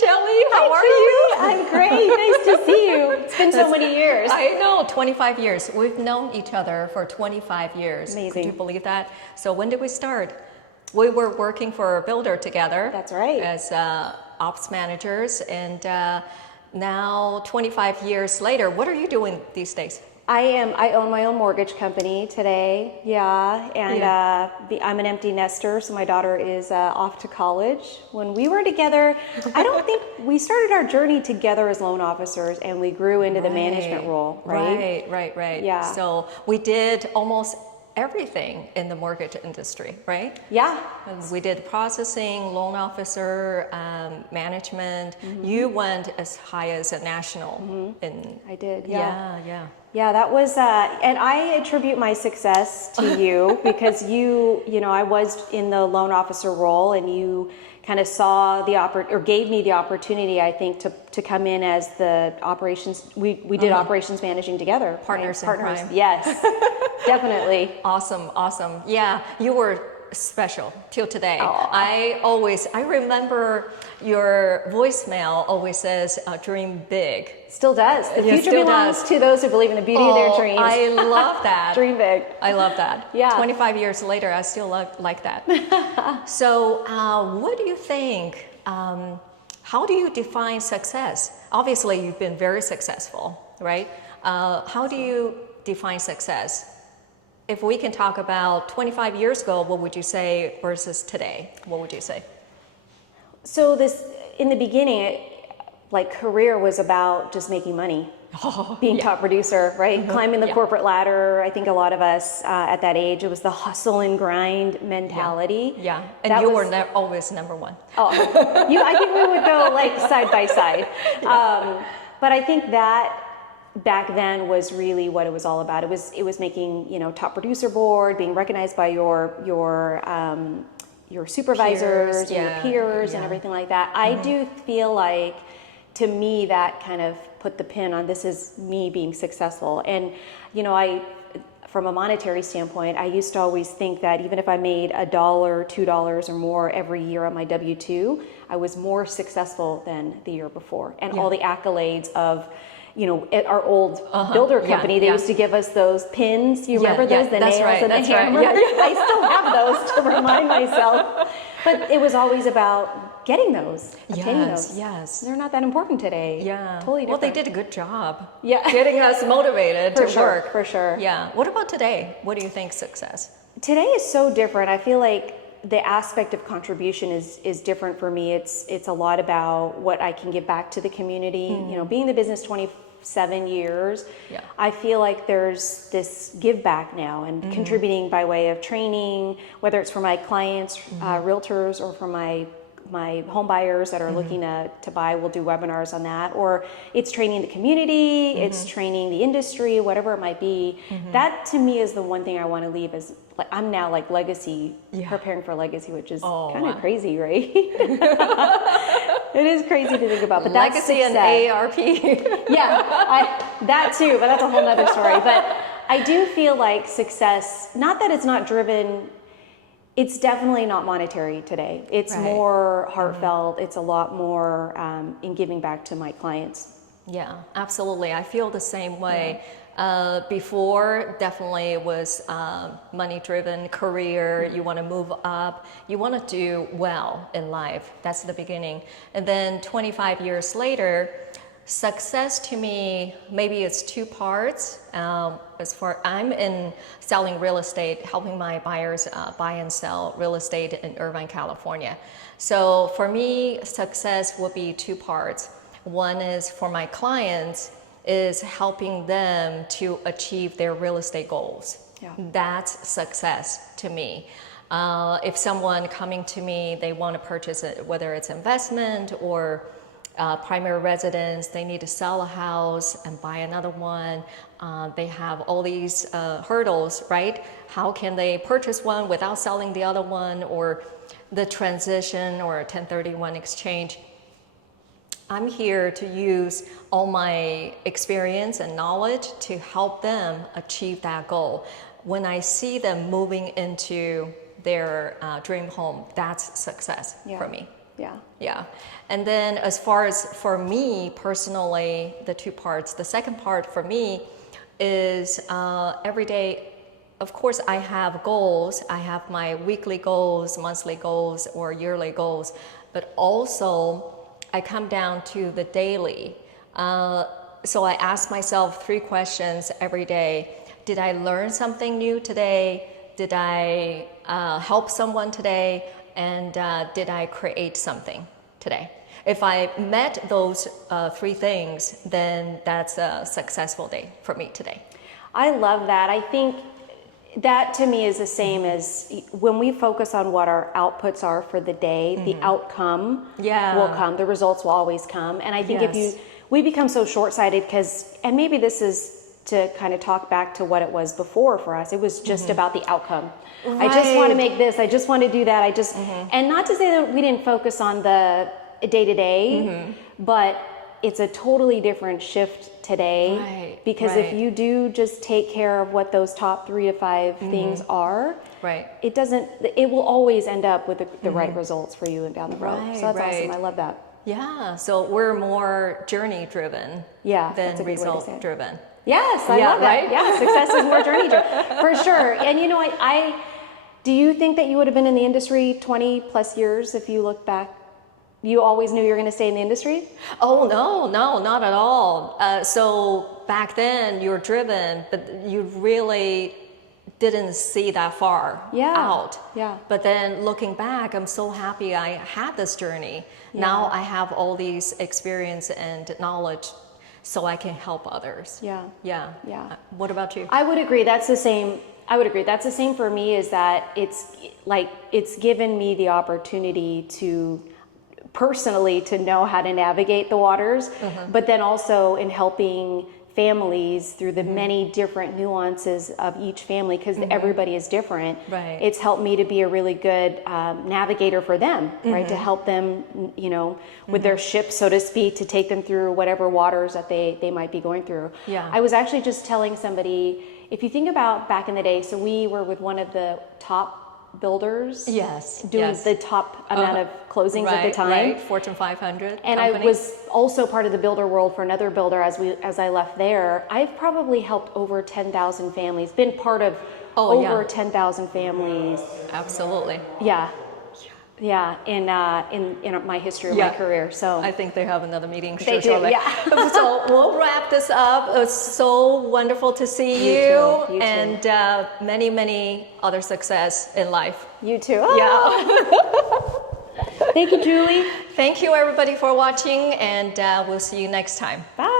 Shelly. How are you? I'm great. Nice to see you. It's been so many years. I know, 25 years. We've known each other for 25 years. Amazing. Could you believe that? So when did we start? We were working for a builder together. That's right. As ops managers. And now, 25 years later, what are you doing these days? I own my own mortgage company today. Yeah. And I'm an empty nester, so my daughter is off to college. When we were together, I don't think we started our journey together as loan officers, and we grew into the management role, right? Right. Yeah. So we did almost everything in the mortgage industry, right? Yeah. We did processing, loan officer, management. You went as high as a national. I did. Yeah. Yeah, that was, and I attribute my success to you because you know, I was in the loan officer role, and you kind of saw or gave me the opportunity, I think, to come in as the operations. We did operations managing together. Partners in crime. Yes, definitely. Awesome. Yeah, you were special till today. Aww. I remember your voicemail always says, dream big. Still does. The future belongs to those who believe in the beauty of their dreams. I love that. Dream big. I love that. Yeah. 25 years later, I still like that. So what do you think? How do you define success? Obviously, you've been very successful, right? How do you define success? If we can talk about 25 years ago, what would you say versus today? What would you say? So in the beginning, career was about just making money, being top producer, right? Climbing the corporate ladder. I think a lot of us at that age, it was the hustle and grind mentality. Yeah. And you were always number one. I think we would go side by side. But I think that back then was really what it was all about. It was making, top producer board, being recognized by your supervisors, and your peers, and everything like that. I do feel like, to me, that kind of put the pin on this is me being successful. And from a monetary standpoint, I used to always think that even if I made $1, $2 or more every year on my W-2, I was more successful than the year before. And all the accolades of, at our old builder company, they used to give us those pins. You remember those? The nails and the hammer? Right. I still have those to remind myself. But it was always about getting those, obtaining those. Yes. They're not that important today. Yeah. Totally different. Well, they did a good job. Yeah. Getting us motivated to work. For sure. Yeah. What about today? What do you think success? Today is so different. I feel like the aspect of contribution is different for me. It's a lot about what I can give back to the community. Being in the business 27 years, I feel like there's this give back now, and contributing by way of training, whether it's for my clients, realtors, or for my home buyers that are looking to buy. We'll do webinars on that, or it's training the community, it's training the industry, whatever it might be. That to me is the one thing I want to leave is I'm now legacy, preparing for legacy, which is kind of crazy, right? It is crazy to think about, but that's legacy success. And ARP. That too, but that's a whole nother story. But I do feel like success, not that it's not driven, it's definitely not monetary today. It's more heartfelt. It's a lot more in giving back to my clients. Yeah, absolutely. I feel the same way. Before, definitely it was money-driven career. You want to move up. You want to do well in life. That's the beginning. And then 25 years later, success to me, maybe it's two parts. I'm in selling real estate, helping my buyers buy and sell real estate in Irvine, California. So for me, success will be two parts. One is for my clients, is helping them to achieve their real estate goals. That's success to me. If someone coming to me, they want to purchase it, whether it's investment or primary residence, they need to sell a house and buy another one. They have all these hurdles, right? How can they purchase one without selling the other one, or the transition or a 1031 exchange? I'm here to use all my experience and knowledge to help them achieve that goal. When I see them moving into their dream home, that's success for me. Yeah. Yeah. And then as far as for me personally, the two parts, the second part for me is every day, of course, I have goals. I have my weekly goals, monthly goals, or yearly goals, but also I come down to the daily. So I ask myself 3 questions every day. Did I learn something new today? Did I help someone today? And did I create something today? If I met those 3 things, then that's a successful day for me today. I love that. I think that to me is the same as when we focus on what our outputs are for the day, the outcome will come, the results will always come. And I think we become so short-sighted because, and maybe this is to kind of talk back to what it was before for us, it was just about the outcome. Right. I just want to make this, I just want to do that, and not to say that we didn't focus on the day-to-day, but it's a totally different shift today, because if you do just take care of what those top 3 to 5 things are, it will always end up with the right results for you and down the road. So that's awesome. I love that. Yeah, so we're more journey driven than result driven. Yes, I love that. Yeah, success is more journey driven, for sure. And you know, do you think that you would have been in the industry 20 plus years if you look back? You always knew you were going to stay in the industry? Oh, no, not at all. So back then you were driven, but you really didn't see that far out. Yeah. But then looking back, I'm so happy I had this journey. Yeah. Now I have all these experience and knowledge so I can help others. Yeah. What about you? I would agree. That's the same. I would agree. That's the same for me, is that it's given me the opportunity to personally to know how to navigate the waters, but then also in helping families through the many different nuances of each family, because everybody is different. Right. It's helped me to be a really good navigator for them, right? To help them, you know, with their ship, so to speak, to take them through whatever waters that they might be going through. Yeah. I was actually just telling somebody, if you think about back in the day, so we were with one of the top builders, doing the top amount of closings at the time, Fortune 500 and company. I was also part of the builder world for another builder as I left there. I've probably helped over 10,000 families, been part of over 10,000 families. Absolutely. Yeah, in my history of my career. So I think they have another meeting shortly. So we'll wrap this up. It was so wonderful to see you too. And many, many other success in life. You too. Thank you, Julie. Thank you, everybody, for watching, and we'll see you next time. Bye.